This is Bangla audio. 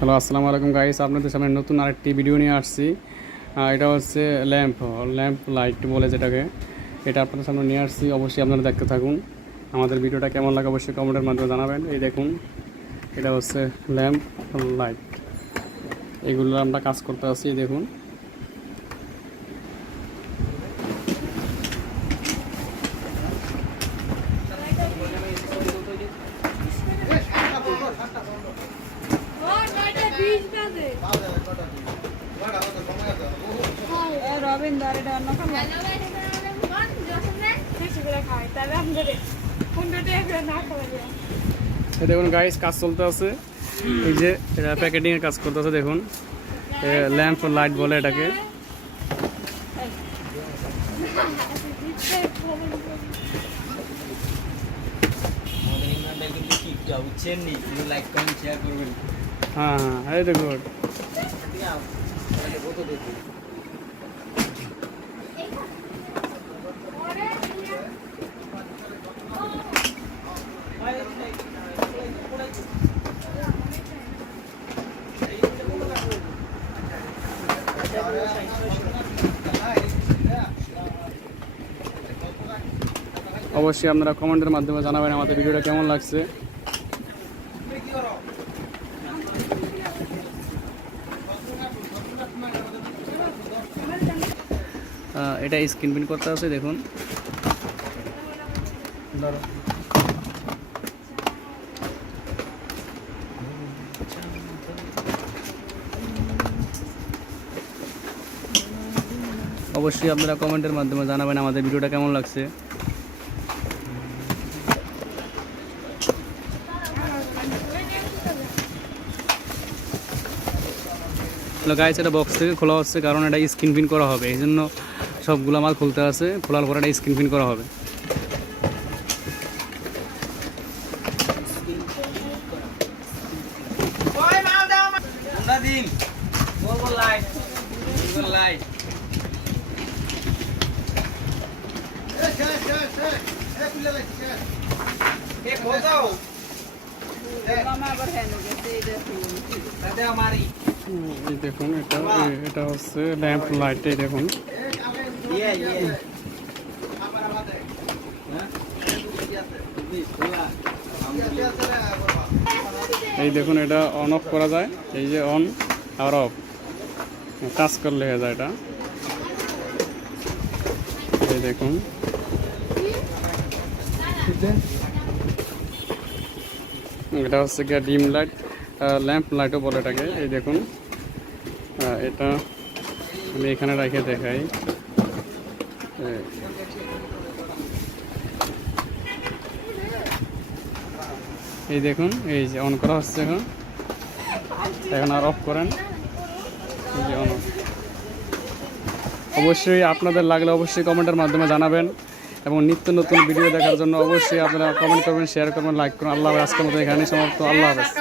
হ্যালো, আসসালামু আলাইকুম গাইস। আপনাদের সামনে নতুন আরেকটি ভিডিও নিয়ে আসছি। এটা হচ্ছে ল্যাম্প লাইট বলে যেটাকে, এটা আপনাদের সামনে নিয়ে আসছি। অবশ্যই আপনারা দেখতে থাকুন। আমাদের ভিডিওটা কেমন লাগে অবশ্যই কমেন্টের মাধ্যমে জানাবেন। এই দেখুন, এটা হচ্ছে ল্যাম্প লাইট, এগুলো আমরা কাজ করতে আসছি। দেখুন, দেখুন গাইস, কাজ চলতে আছে। এই যে এটা প্যাকেটিং এর কাজ করতে আছে। দেখুন, ল্যাম্প লাইট বলে এটাকে। হ্যাঁ হ্যাঁ, এই দেখুন, অবশ্যই আপনারা কমেন্টের মাধ্যমে জানাবেন আমাদের ভিডিওটা কেমন লাগছে। এটা স্ক্রিন প্রিন্ট করতে আছে। দেখুন, অবশ্যই আপনারা কমেন্টের মাধ্যমে জানাবেন আমাদের ভিডিওটা কেমন লাগছে। গাইস, এটা বক্স থেকে খোলা হচ্ছে, কারণ এটা স্ক্রিন প্রিন্ট করা হবে, এই জন্য সবগুলো মাল খুলতে আছে। খোলার পরে এটা স্ক্রিন প্রিন্ট করা হবে। এই দেখুন, এটা হচ্ছে ল্যাম্প লাইট। এই দেখুন, এই দেখুন, এটা অন অফ করা যায়। এই যে অন আর অফ কাজ করলে হয়ে যায় এটা। এই দেখুন, এটা হচ্ছে গিয়ে ডিম লাইট, ল্যাম্প লাইটও বলে এটাকে। এই দেখুন, এটা আমি এখানে রেখে দেখাই। এই দেখুন, এই যে অন করা হচ্ছে। এখন আর অফ করেন। এই যে অন। অবশ্যই আপনাদের লাগলে অবশ্যই কমেন্টের মাধ্যমে জানাবেন, এবং নিত্য নতুন ভিডিও দেখার জন্য অবশ্যই আপনারা কমেন্ট করবেন, শেয়ার করবেন, লাইক করুন। আল্লাহ হাফেজ। আজকের মতো এখানেই সমাপ্ত। আল্লাহ হাফেজ।